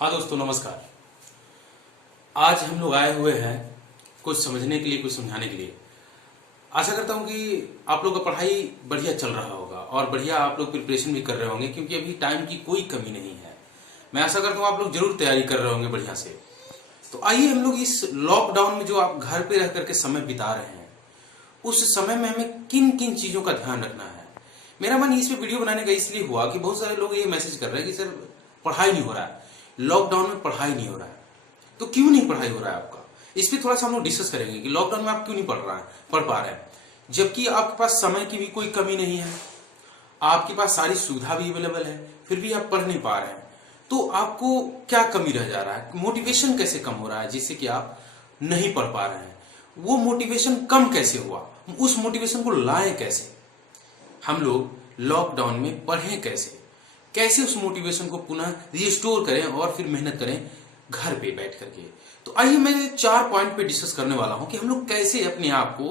हाँ दोस्तों, नमस्कार। आज हम लोग आए हुए हैं कुछ समझने के लिए, कुछ समझाने के लिए। आशा करता हूँ कि आप लोग का पढ़ाई बढ़िया चल रहा होगा और बढ़िया आप लोग प्रिपरेशन भी कर रहे होंगे, क्योंकि अभी टाइम की कोई कमी नहीं है। मैं आशा करता हूँ आप लोग जरूर तैयारी कर रहे होंगे बढ़िया से। तो आइए हम लोग इस लॉकडाउन में जो आप घर पे रह करके समय बिता रहे हैं, उस समय में हमें किन किन चीज़ों का ध्यान रखना है। मेरा मन इस पे वीडियो बनाने का इसलिए हुआ कि बहुत सारे लोग ये मैसेज कर रहे हैं कि सर पढ़ाई नहीं हो रहा है, लॉकडाउन में पढ़ाई नहीं हो रहा है। तो क्यों नहीं पढ़ाई हो रहा है आपका, इस पे थोड़ा सा हम लोग डिस्कस करेंगे कि लॉकडाउन में आप क्यों नहीं पढ़ पा रहे हैं। जबकि आपके पास समय की भी कोई कमी नहीं है, आपके पास सारी सुविधा भी अवेलेबल है, फिर भी आप पढ़ नहीं पा रहे हैं। तो आपको क्या कमी रह जा रहा है, मोटिवेशन कैसे कम हो रहा है जिससे कि आप नहीं पढ़ पा रहे हैं। वो मोटिवेशन कम कैसे हुआ, उस मोटिवेशन को लाएं कैसे, हम लोग लॉकडाउन में पढ़ें कैसे, कैसे उस मोटिवेशन को पुनः रिस्टोर करें और फिर मेहनत करें घर पे बैठ करके। तो आइए मैं 4 पॉइंट पे डिस्कस करने वाला हूं कि हम लोग कैसे अपने आप को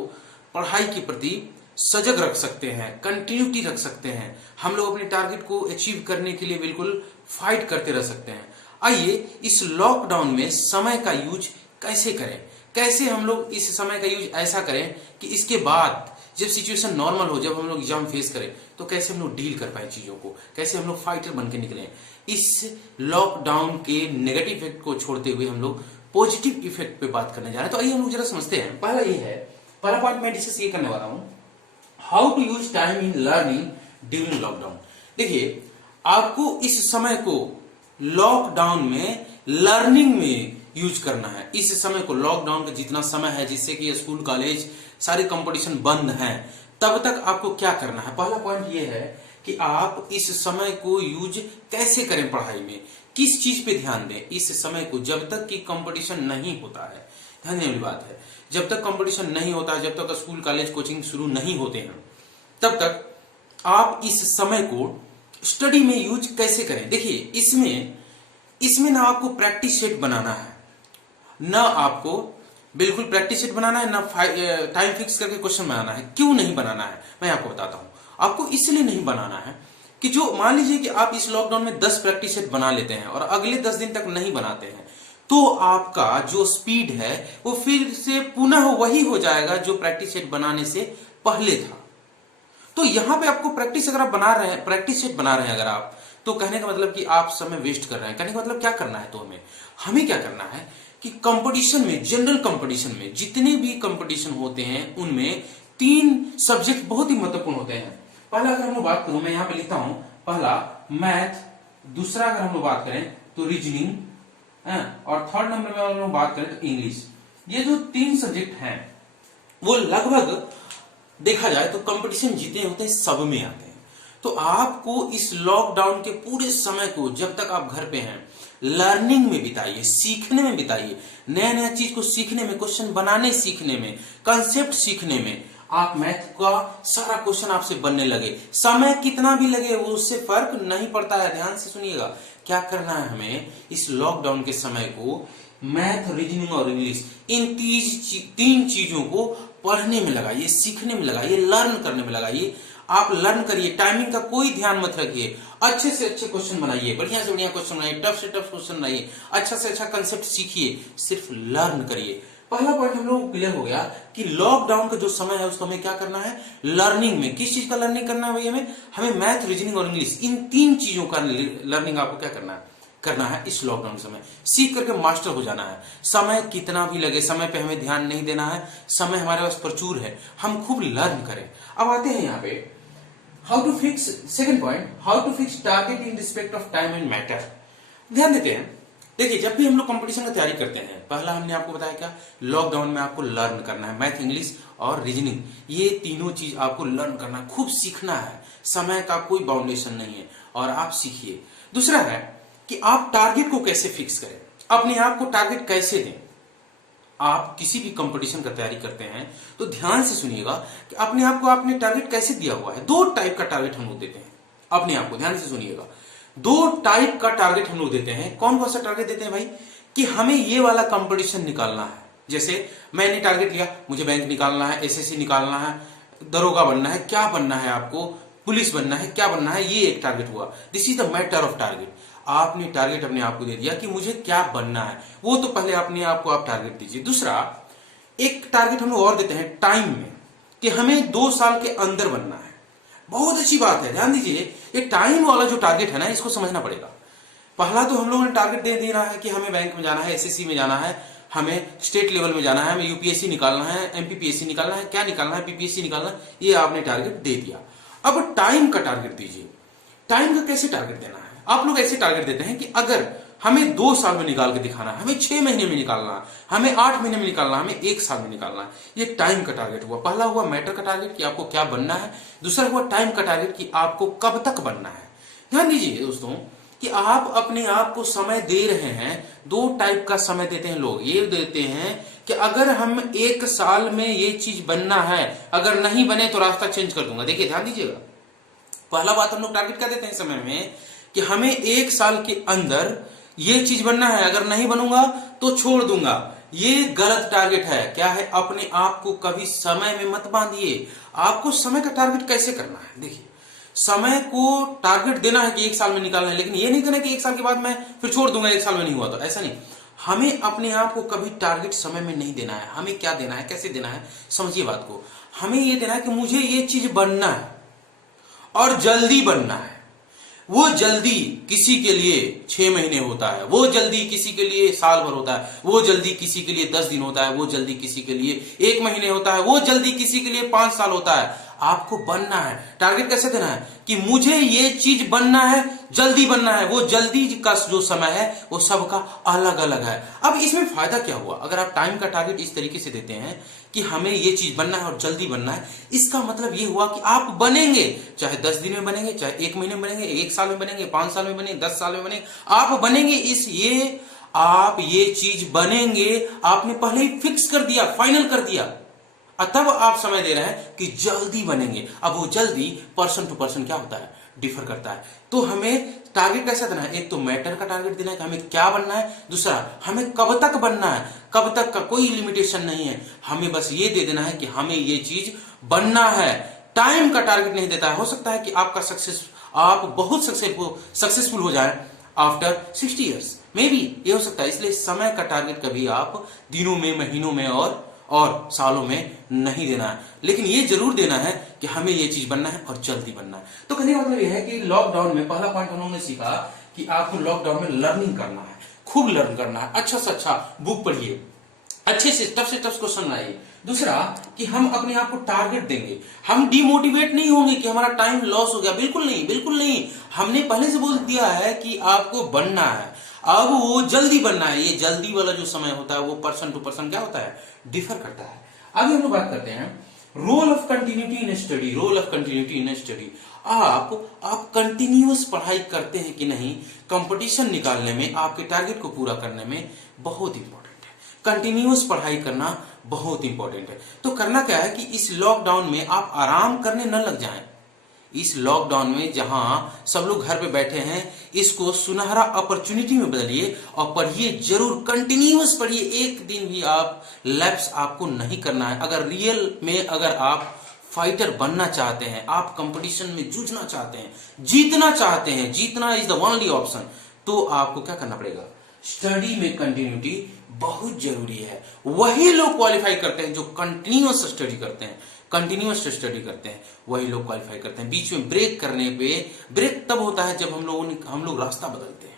पढ़ाई के प्रति सजग रख सकते हैं, कंटिन्यूटी रख सकते हैं, हम लोग अपने टारगेट को अचीव करने के लिए बिल्कुल फाइट करते रह सकते हैं। आइए इस लॉकडाउन में समय का यूज कैसे करें, कैसे हम लोग इस समय का यूज ऐसा करें कि इसके बाद जब सिचुएशन नॉर्मल हो, जब हम लोग एग्जाम फेस करें, तो कैसे हम लोग डील कर पाए चीजों को, कैसे हम लोग फाइटर बन के निकलें। इस लॉकडाउन के नेगेटिव इफेक्ट को छोड़ते हुए हम लोग पॉजिटिव इफेक्ट पे बात करने जा रहे हैं। तो आइए हम लोग जरा समझते हैं। पहला पॉइंट मैं डिस्कस ये करने वाला हूं, how to use time in learning during lockdown. देखिए, आपको इस समय को लॉकडाउन में लर्निंग में यूज करना है। इस समय को, लॉकडाउन का जितना समय है जिससे कि स्कूल कॉलेज सारे कंपटीशन बंद हैं, तब तक आपको क्या करना है। पहला पॉइंट ये है कि आप इस समय को यूज कैसे करें पढ़ाई में, किस चीज पे ध्यान दें इस समय को, जब तक कि कंपटीशन नहीं होता है। ध्यान देने वाली बात है, जब तक कंपटीशन नहीं होता है, जब तक स्कूल कॉलेज कोचिंग शुरू नहीं होते हैं, तब तक आप इस समय को स्टडी में यूज कैसे करें। देखिए, इसमें ना आपको प्रैक्टिस सेट बनाना है, ना आपको बिल्कुल प्रैक्टिस सेट बनाना है, ना टाइम फिक्स करके क्वेश्चन बनाना है। क्यों नहीं बनाना है मैं आपको बताता हूं। आपको इसलिए नहीं बनाना है कि जो मान लीजिए कि आप इस लॉकडाउन में 10 प्रैक्टिस सेट बना लेते हैं और अगले 10 दिन तक नहीं बनाते हैं, तो आपका जो स्पीड है वो फिर से पुनः वही हो जाएगा जो प्रैक्टिस सेट बनाने से पहले था। तो यहां पे आपको प्रैक्टिस अगर आप बना रहे हैं, प्रैक्टिस सेट बना रहे हैं अगर आप, तो कहने का मतलब कि आप समय वेस्ट कर रहे हैं। कहने का मतलब क्या करना है, तो हमें क्या करना है कि कंपटीशन में, जनरल कंपटीशन में, जितने भी कंपटीशन होते हैं उनमें 3 सब्जेक्ट बहुत ही महत्वपूर्ण होते हैं। पहला अगर हम लोग बात करूं, मैं यहां पे लिखता हूं, पहला मैथ, दूसरा अगर हम लोग बात करें तो रीजनिंग, और थर्ड नंबर में हम लोग बात करें तो इंग्लिश। ये जो 3 सब्जेक्ट हैं वो लगभग देखा जाए तो कंपटीशन जितने होते हैं सब में आते हैं। तो आपको इस लॉकडाउन के पूरे समय को, जब तक आप घर पे हैं, लर्निंग में बिताइए, सीखने में बिताइए, नया नया चीज को सीखने में, क्वेश्चन बनाने सीखने में, कंसेप्ट सीखने में। आप मैथ का सारा क्वेश्चन आपसे बनने लगे, समय कितना भी लगे वो उससे फर्क नहीं पड़ता है। ध्यान से सुनिएगा, क्या करना है हमें इस लॉकडाउन के समय को, मैथ, रीजनिंग और इंग्लिश, इन 3 चीजों को पढ़ने में लगाइए, सीखने में लगाइए, लर्न करने में लगाइए। आप लर्न करिए, टाइमिंग का कोई ध्यान मत रखिए, अच्छे से अच्छे क्वेश्चन बनाइए, बढ़िया से बढ़िया क्वेश्चन बनाइए, टफ से टफ क्वेश्चन बनाइए, अच्छा से अच्छा कंसेप्ट सीखिए, सिर्फ लर्न करिए। पहला पॉइंट हम लोग को क्लियर हो गया कि लॉकडाउन का जो समय है उसको हमें क्या करना है, लर्निंग में। किस चीज का लर्निंग करना है भाई, हमें मैथ, रीजनिंग और इंग्लिश, इन 3 चीजों का लर्निंग आपको क्या करना है इस लॉकडाउन के समय। सीख करके मास्टर हो जाना है। समय कितना भी लगे, समय पे हमें ध्यान नहीं देना है, समय हमारे पास प्रचुर है, हम खूब लर्न करें। अब आते हैं यहाँ पे how to fix, second point, how to fix target in respect of time and matter. ध्यान देते हैं। देखिए, जब भी हम लोग कंपटीशन की तैयारी करते हैं, पहला हमने आपको बताया क्या, लॉकडाउन में आपको लर्न करना है, मैथ, इंग्लिश और रीजनिंग, ये तीनों चीज आपको लर्न करना है, खूब सीखना है। समय का कोई बाउंडेशन नहीं है और आप सीखिए। दूसरा है कि आप टारगेट को कैसे फिक्स करें, अपने आप को टारगेट कैसे दें। आप किसी भी कंपटीशन का तैयारी करते हैं तो ध्यान से सुनिएगा कि अपने आप को आपने टारगेट कैसे दिया हुआ है। 2 टाइप का टारगेट हम लोग देते हैं अपने आप को, ध्यान से सुनिएगा। 2 टाइप का टारगेट हम लोग देते हैं। कौन कौन सा टारगेट देते हैं भाई, कि हमें ये वाला कंपटीशन निकालना है। जैसे मैंने टारगेट लिया, मुझे बैंक निकालना है, एसएससी निकालना है, दरोगा बनना है, क्या बनना है आपको, पुलिस बनना है, क्या बनना है, ये एक टारगेट हुआ। This is the matter of target. आपने टारगेट अपने आप को दे दिया कि मुझे क्या बनना है, वो तो पहले अपने आप को आप टारगेट दीजिए। दूसरा, एक टारगेट हम लोग और देते हैं टाइम में, कि हमें 2 साल के अंदर बनना है। बहुत अच्छी बात है, ध्यान दीजिए, ये टाइम वाला जो टारगेट है ना, इसको समझना पड़ेगा। पहला तो हम लोगों ने टारगेट दे दिया है कि हमें बैंक में जाना है, एसएससी में जाना है, हमें स्टेट लेवल में जाना है, हमें यूपीएससी निकालना है, एमपीपीएससी निकालना है, क्या निकालना है, पीपीएससी निकालना है, ये आपने टारगेट दे दिया। अब टाइम का टारगेट दीजिए। टाइम का कैसे टारगेट देना है? आप लोग ऐसे टारगेट देते हैं कि अगर हमें 2 साल में निकाल के दिखाना है, हमें 6 महीने में निकालना है, हमें 8 महीने में निकालना है, हमें 1 साल में निकालना है। ये टाइम का टारगेट हुआ। पहला हुआ मैटर का टारगेट कि आपको क्या बनना है, दूसरा हुआ टाइम का टारगेट कि आपको कब तक बनना है। ध्यान दीजिए दोस्तों कि आप अपने आप को समय दे रहे हैं। 2 टाइप का समय देते हैं लोग। ये देते हैं कि अगर हम 1 साल में ये चीज बनना है, अगर नहीं बने तो रास्ता चेंज कर दूंगा। देखिए ध्यान दीजिएगा, पहला बात हम लोग टारगेट क्या देते हैं समय में कि हमें 1 साल के अंदर ये चीज बनना है, अगर नहीं बनूंगा तो छोड़ दूंगा। ये गलत टारगेट है। क्या है? अपने आप को कभी समय में मत बांधिए। आपको समय का टारगेट कैसे करना है? देखिए, समय को टारगेट देना है कि 1 साल में निकालना है, लेकिन ये नहीं देना कि 1 साल के बाद मैं फिर छोड़ दूंगा, 1 साल में नहीं हुआ तो। ऐसा नहीं। हमें अपने आप को कभी टारगेट समय में नहीं देना है। हमें क्या देना है, कैसे देना है, समझिए बात को। हमें ये देना है कि मुझे ये चीज बनना है और जल्दी बनना है। वो जल्दी किसी के लिए 6 महीने होता है, वो जल्दी किसी के लिए साल भर होता है, वो जल्दी किसी के लिए 10 दिन होता है, वो जल्दी किसी के लिए 1 महीने होता है, वो जल्दी किसी के लिए 5 साल होता है। आपको बनना है। टारगेट कैसे देना है कि मुझे ये चीज बनना है, जल्दी बनना है। वो जल्दी का जो समय है वो सबका अलग अलग है। अब इसमें फायदा क्या हुआ? अगर आप टाइम का टारगेट इस तरीके से देते हैं कि हमें ये चीज बनना है और जल्दी बनना है, इसका मतलब ये हुआ कि आप बनेंगे। चाहे 10 दिन में बनेंगे, चाहे 1 महीने में बनेंगे, 1 साल में बनेंगे, 5 साल में बनेंगे, 10 साल में बनेंगे, आप बनेंगे। आप ये चीज बनेंगे, आपने पहले ही फिक्स कर दिया, फाइनल कर दिया। तब आप समय दे रहे हैं कि जल्दी बनेंगे। अब वो जल्दी पर्सन टू पर्सन क्या होता है, डिफर करता है। तो हमें टारगेट कैसा देना है? एक तो मैटर का टारगेट देना है कि हमें क्या बनना है, दूसरा हमें कब तक बनना है। कब तक का कोई लिमिटेशन नहीं है, हमें बस ये दे देना है कि हमें ये चीज बनना है। टाइम का टारगेट नहीं देता है। हो सकता है कि आप बहुत सक्सेसफुल हो जाए आफ्टर 60 ईयर्स, मे बी, ये हो सकता है। इसलिए समय का टारगेट कभी आप दिनों में, महीनों में और सालों में नहीं देना है, लेकिन ये जरूर देना है कि हमें ये चीज बनना है और जल्दी बनना है। तो कहने का मतलब ये है कि लॉकडाउन में पहला पॉइंट उन्होंने सीखा कि आपको लॉकडाउन में लर्निंग करना है, खूब लर्न करना है, अच्छा से अच्छा बुक पढ़िए, अच्छे से टफ क्वेश्चन लाइए। दूसरा कि हम अपने आप को टारगेट देंगे, हम डिमोटिवेट नहीं होंगे कि हमारा टाइम लॉस हो गया। बिल्कुल नहीं, बिल्कुल नहीं। हमने पहले से बोल दिया है कि आपको बनना है। अब वो जल्दी बनना है। ये जल्दी वाला जो समय होता है वो पर्सन टू पर्सन क्या होता है, डिफर करता है। आगे हम लोग बात करते हैं role of continuity in study. Role of continuity in study. आप कंटिन्यूअस पढ़ाई करते हैं कि नहीं, कंपटीशन निकालने में, आपके टारगेट को पूरा करने में बहुत इंपॉर्टेंट है। कंटिन्यूअस पढ़ाई करना बहुत इंपॉर्टेंट है। तो करना क्या है कि इस लॉकडाउन में आप आराम करने न लग जाएं। इस लॉकडाउन में जहां सब लोग घर पे बैठे हैं, इसको सुनहरा अपॉर्चुनिटी में बदलिए और पढ़िए, जरूर कंटिन्यूअस पढ़िए। एक दिन भी आप लैप्स आपको नहीं करना है। अगर रियल में अगर आप फाइटर बनना चाहते हैं, आप कंपटीशन में जूझना चाहते हैं, जीतना चाहते हैं, जीतना इज द ओनली ऑप्शन, तो आपको क्या करना पड़ेगा? स्टडी में कंटिन्यूटी बहुत जरूरी है। वही लोग क्वालिफाई करते हैं जो कंटिन्यूअस स्टडी करते हैं। कंटिन्यूअस स्टडी करते हैं वही लोग क्वालिफाई करते हैं। बीच में ब्रेक करने पे, ब्रेक तब होता है जब हम लोग रास्ता बदलते हैं।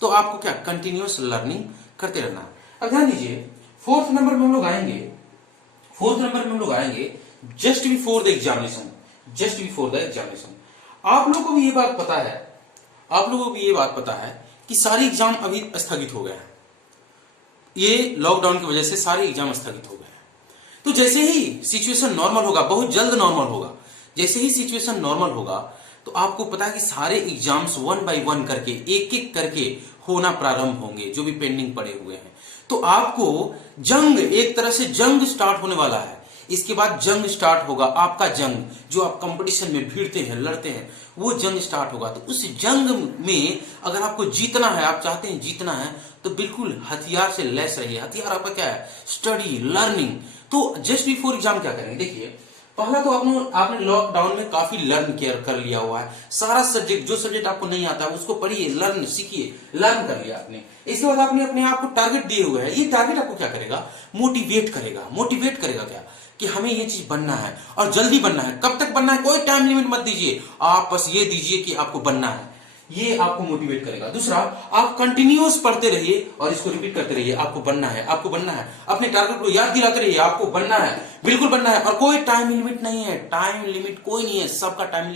तो आपको क्या, कंटिन्यूअस लर्निंग करते रहना है। अब ध्यान दीजिए, 4th नंबर में हम लोग आएंगे। 4th नंबर में हम लोग आएंगे just before the examination. Just before the examination. आप लोगों को भी ये बात पता है, आप लोगों को भी ये बात पता है कि सारे एग्जाम अभी स्थगित हो गए हैं। ये लॉकडाउन की वजह से सारे एग्जाम स्थगित हो गए हैं। तो जैसे ही सिचुएशन नॉर्मल होगा, बहुत जल्द नॉर्मल होगा, जैसे ही सिचुएशन नॉर्मल होगा तो आपको पता है कि सारे एग्जाम्स 1 बाय 1 करके, एक एक करके होना प्रारंभ होंगे, जो भी पेंडिंग पड़े हुए हैं। तो आपको जंग, एक तरह से जंग स्टार्ट होने वाला है। इसके बाद जंग स्टार्ट होगा, आपका जंग, जो आप कंपटीशन में भिड़ते हैं, लड़ते हैं, वो जंग स्टार्ट होगा। तो उस जंग में अगर आपको जीतना है, आप चाहते हैं जीतना है, तो बिल्कुल हथियार से लैस रहिए। हथियार आपका क्या है? Study, learning. तो जस्ट बिफोर एग्जाम क्या करेंगे? देखिए, पहला तो आपने लॉकडाउन में काफी लर्न कर लिया हुआ है। सारा सब्जेक्ट, जो सब्जेक्ट आपको नहीं आता है उसको पढ़िए, लर्न सीखिए, लर्न कर लिया आपने। इसके बाद आपने अपने आप को टारगेट दिए हुए है। ये टारगेट आपको क्या करेगा, मोटिवेट करेगा। मोटिवेट करेगा क्या, कि हमें ये चीज बनना है और जल्दी बनना है। कब तक बनना है, कोई टाइम लिमिट मत दीजिए, आप बस ये दीजिए कि आपको बनना है। ये आपको मोटिवेट करेगा। दूसरा, आप कंटिन्यूअस पढ़ते रहिए और इसको रिपीट करते रहिए, आपको बनना है, आपको बनना है। अपने टारगेट को याद दिलाते रहिए, आपको बनना है, बिल्कुल बनना है। और कोई टाइम लिमिट नहीं है, टाइम लिमिट कोई नहीं है, सबका time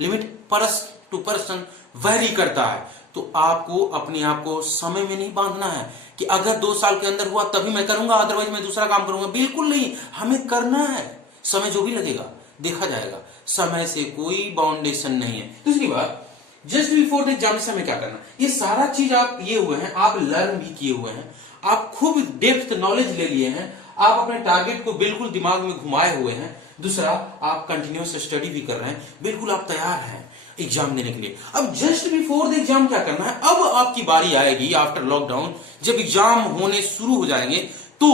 limit person to person vary करता है। तो आपको अपने आप को समय में नहीं बांधना है कि अगर 2 साल के अंदर हुआ तभी मैं करूंगा, अदरवाइज मैं दूसरा काम करूंगा। बिल्कुल नहीं, हमें करना है। समय जो भी लगेगा देखा जाएगा, समय से कोई बाउंडेशन नहीं है। दूसरी बात, जस्ट बिफोर द एग्जाम से हमें क्या करना, ये सारा चीज आप ये हुए हैं, आप लर्न भी किए हुए हैं, आप खूब डेप्थ नॉलेज ले लिए हैं, आप अपने टारगेट को बिल्कुल दिमाग में घुमाए हुए हैं। दूसरा, आप कंटिन्यूअस स्टडी भी कर रहे हैं, बिल्कुल आप तैयार हैं एग्जाम देने के लिए। अब जस्ट बिफोर द एग्जाम क्या करना है, अब आपकी बारी आएगी आफ्टर लॉकडाउन, जब एग्जाम होने शुरू हो जाएंगे, तो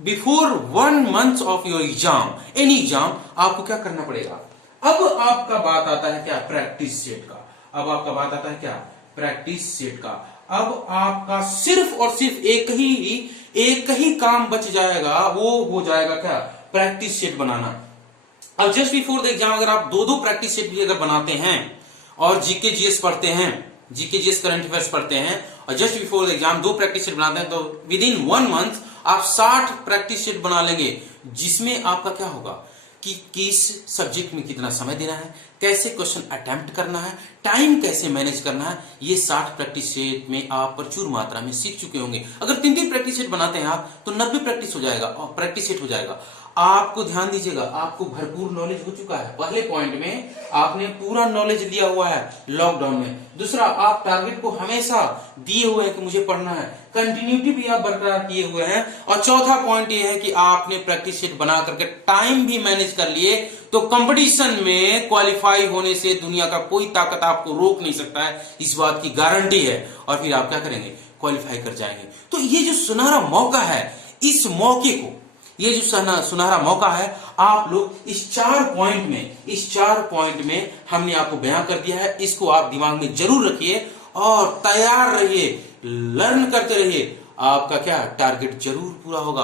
before 1 month of your exam, any exam, आपको क्या करना पड़ेगा। अब आपका बात आता है क्या, प्रैक्टिस सेट का। अब आपका बात आता है क्या, प्रैक्टिस सेट का। अब आपका सिर्फ और सिर्फ एक ही काम बच जाएगा, वो हो जाएगा क्या, प्रैक्टिस सेट बनाना। अब जस्ट बिफोर द एग्जाम अगर आप 2-2 प्रैक्टिस सेट भी अगर बनाते हैं और जीके जीएस पढ़ते हैं, जीके जीएस करंट अफेयर्स पढ़ते हैं और just before the exam 2 practice set बनाते हैं, तो विद इन 1 month आप 60 प्रैक्टिस सेट बना लेंगे, जिसमें आपका क्या होगा कि किस सब्जेक्ट में कितना समय देना है, कैसे क्वेश्चन अटेम्प्ट करना है, टाइम कैसे मैनेज करना है, ये 60 प्रैक्टिस सेट में आप प्रचुर मात्रा में सीख चुके होंगे। अगर 3-3 प्रैक्टिस सेट बनाते हैं आप, तो 90 प्रैक्टिस हो जाएगा और प्रैक्टिस सेट हो जाएगा। आपको ध्यान दीजिएगा, आपको भरपूर नॉलेज हो चुका है। पहले पॉइंट में आपने पूरा नॉलेज लिया हुआ है लॉकडाउन में। दूसरा, आप टारगेट को हमेशा दिए हुए हैं कि मुझे पढ़ना है, कंटिन्यूटी भी आप बरकरार किए हुए हैं। और चौथा पॉइंट ये है कि आपने प्रैक्टिस सेट बना करके टाइम भी मैनेज कर लिए, तो कंपटीशन में क्वालिफाई होने से दुनिया का कोई ताकत आपको रोक नहीं सकता है, इस बात की गारंटी है। और फिर आप क्या करेंगे, क्वालिफाई कर जाएंगे। तो ये जो सुनहरा मौका है, इस मौके को, ये जो सुनहरा मौका है, आप लोग इस 4 पॉइंट में हमने आपको बयां कर दिया है। इसको आप दिमाग में जरूर रखिए और तैयार रहिए, लर्न करते रहिए। आपका क्या टारगेट जरूर पूरा होगा।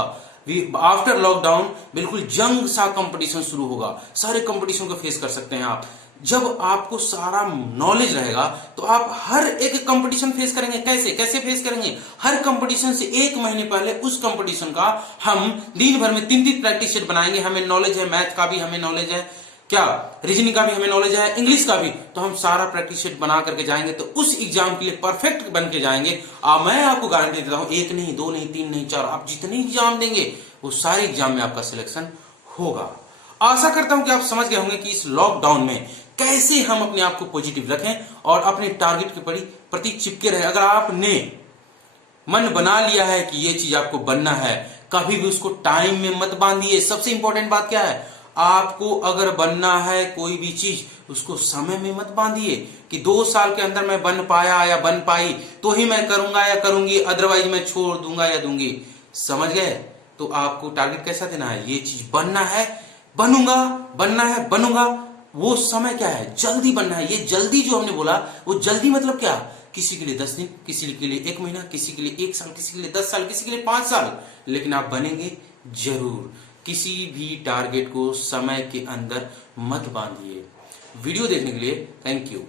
आफ्टर लॉकडाउन बिल्कुल जंग सा कंपटीशन शुरू होगा, सारे कंपटीशन को फेस कर सकते हैं आप। जब आपको सारा नॉलेज रहेगा तो आप हर एक कंपटीशन फेस करेंगे। कैसे फेस करेंगे, हर कंपटीशन से 1 महीने पहले उस कंपटीशन का हम दिन भर में 3-3 प्रैक्टिस सेट बनाएंगे। हमें नॉलेज है, मैथ का भी हमें नॉलेज है, क्या रीजनिंग का भी हमें नॉलेज है, इंग्लिश का भी, तो हम सारा प्रैक्टिस सेट बना करके जाएंगे, तो उस एग्जाम के लिए परफेक्ट बन के जाएंगे। मैं आपको गारंटी देता हूं, 1 नहीं, 2 नहीं, 3 नहीं, 4, आप जितने एग्जाम देंगे वो सारे एग्जाम में आपका सिलेक्शन होगा। आशा करता हूं कि आप समझ गए होंगे कि इस लॉकडाउन में कैसे हम अपने आप को पॉजिटिव रखें और अपने टारगेट के प्रति चिपके रहे। अगर आपने मन बना लिया है कि ये चीज आपको बनना है, कभी भी उसको टाइम में मत बांधिए। सबसे इंपॉर्टेंट बात क्या है, आपको अगर बनना है कोई भी चीज, उसको समय में मत बांधिए कि 2 साल के अंदर मैं बन पाया या बन पाई तो ही मैं करूंगा या करूंगी, अदरवाइज मैं छोड़ दूंगा या दूंगी। समझ गए। तो आपको टारगेट कैसा देना है, ये चीज बनना है, बनूंगा, बनना है, बनूंगा। वो समय क्या है, जल्दी बनना है। ये जल्दी जो हमने बोला, वो जल्दी मतलब क्या, किसी के लिए 10 दिन, किसी के लिए 1 महीना, किसी के लिए 1 साल, किसी के लिए 10 साल, किसी के लिए 5 साल, लेकिन आप बनेंगे जरूर। किसी भी टारगेट को समय के अंदर मत बांधिए। वीडियो देखने के लिए थैंक यू।